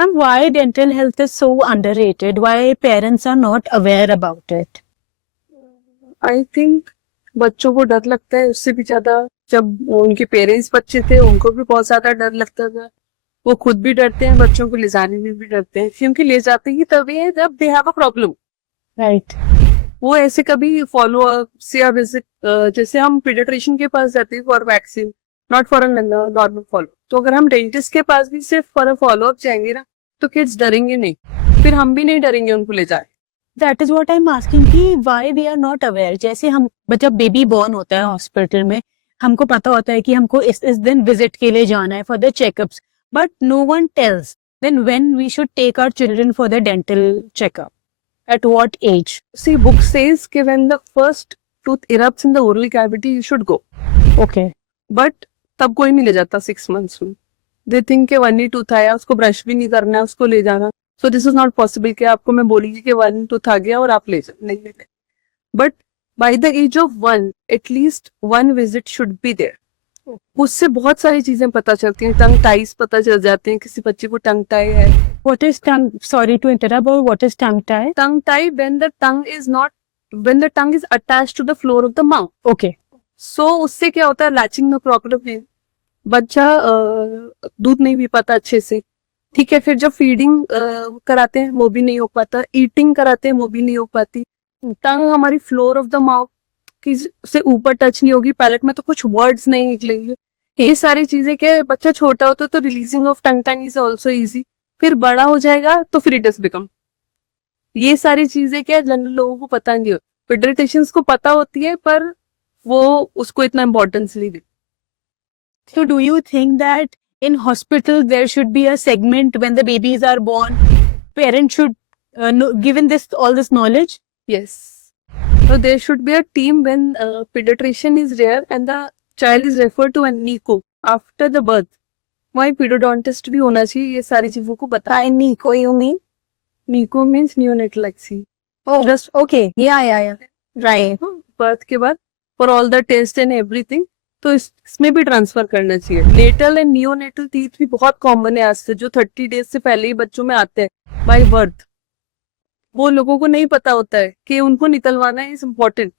Ma'am, why dental health is so underrated? Why parents are not aware about it? I think बच्चों को डर लगता है उससे भी ज्यादा। जब उनके पेरेंट्स बच्चे थे उनको भी बहुत ज्यादा डर लगता था। वो खुद भी डरते हैं, बच्चों को ले जाने में भी डरते हैं, क्योंकि ले जाते ही तभी है जब they have a problem. Right. वो ऐसे कभी फॉलो अप या विजिट, जैसे हम पीडियाट्रिशियन के पास जाते हैं for vaccine, not for a normal follow. तो अगर हम डेंटिस्ट के पास भी सिर्फ फॉर अ फॉलो अप जाएंगे ना, तो किड्स डरेंगे नहीं, फिर हम भी नहीं डरेंगे उनको ले जाए। That is what I'm asking कि why we are not aware. जैसे हम जब बेबी बॉर्न होता है हॉस्पिटल में, हमको पता होता है कि हमको इस दिन विजिट के लिए जाना है for the checkups, but no one tells then when we should take our children for the dental checkup, at what age? See, book says कि when the first tooth erupts in the oral cavity, you should go. Okay. But तब कोई नहीं ले जाता 6 months में। They think कि 1 ही tooth आया, उसको ब्रश भी नहीं करना है, उसको ले जाना। So this is not possible कि आपको मैं बोलूंगी कि 1 tooth आ गया और आप ले जाओ, नहीं लेते। But by the age of 1, at least 1 visit should be there. उससे बहुत सारी चीजें पता चलती हैं, टंग टाइज पता चल जाते हैं, किसी बच्चे को टंग टाई है। What is tongue? Sorry to interrupt, but what is tongue tie? Tongue tie when the tongue is attached to the floor of the mouth. Okay. सो उससे क्या होता है, लैचिंग में प्रॉब्लम है, बच्चा दूध नहीं पी पाता अच्छे से। ठीक है, फिर जब फीडिंग कराते हैं वो भी नहीं हो पाता, ईटिंग कराते हैं वो भी नहीं हो पाती। टंग हमारी फ्लोर ऑफ द माउथ की से ऊपर टच नहीं होगी, पैलेट में तो कुछ वर्ड्स नहीं निकलेंगे। ये सारी चीजें क्या, बच्चा छोटा होता है तो releasing of tongue tongue is also easy, फिर बड़ा हो जाएगा तो फिर इट इज बिकम। ये सारी चीजें क्या जनरल लोगों को पता नहीं होती, पीडियाट्रिशियंस को पता होती है पर वो उसको इतना इम्पोर्टेंस नहीं देते। So do you think that in hospital there should be a segment when the babies are born? Parents should given this all this knowledge. Yes. So there should be a team when pediatrician is there and the child is referred to a NICU after the birth. वहीं पीडियोडोंटिस्ट भी होना चाहिए ये सारी चीजों को बता। By NICU you mean? NICU means neonatal ICU. Oh, Just okay. Yeah. Right. Birth के बाद for all the test and everything, तो इसमें भी ट्रांसफर करना चाहिए। नेटल एंड नियोनेटल टीथ भी बहुत कॉमन है आज से, जो 30 डेज से पहले ही बच्चों में आते हैं बाय बर्थ। वो लोगों को नहीं पता होता है कि उनको निकलवाना इज इम्पोर्टेंट,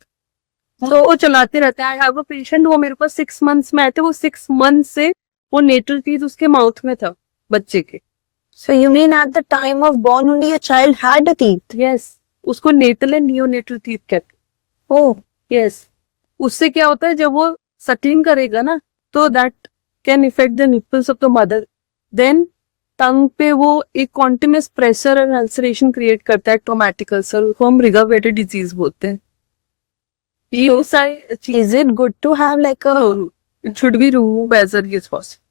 तो वो चलाते रहते हैं। आई हैव अ पेशेंट, वो मेरे पास 6 months में आए थे, वो 6 months से वो नेटल टीथ उसके माउथ में था बच्चे के। So you mean at the time of born only a child had a teeth? Yes, उसको नेटल एंड नियोनेटल टीथ कहते हैं। Oh, यस, उससे क्या होता है, जब वो सटलिंग करेगा ना, तो that can effect the nipples of the mother. Then tongue पे वो एक continuous pressure and ulceration create करता है, ट्रॉमेटिक अल्सर, उसको हम रिगावेटेड डिजीज बोलते हैं। ये सारी is it good to have like a it should be remove as early as possible.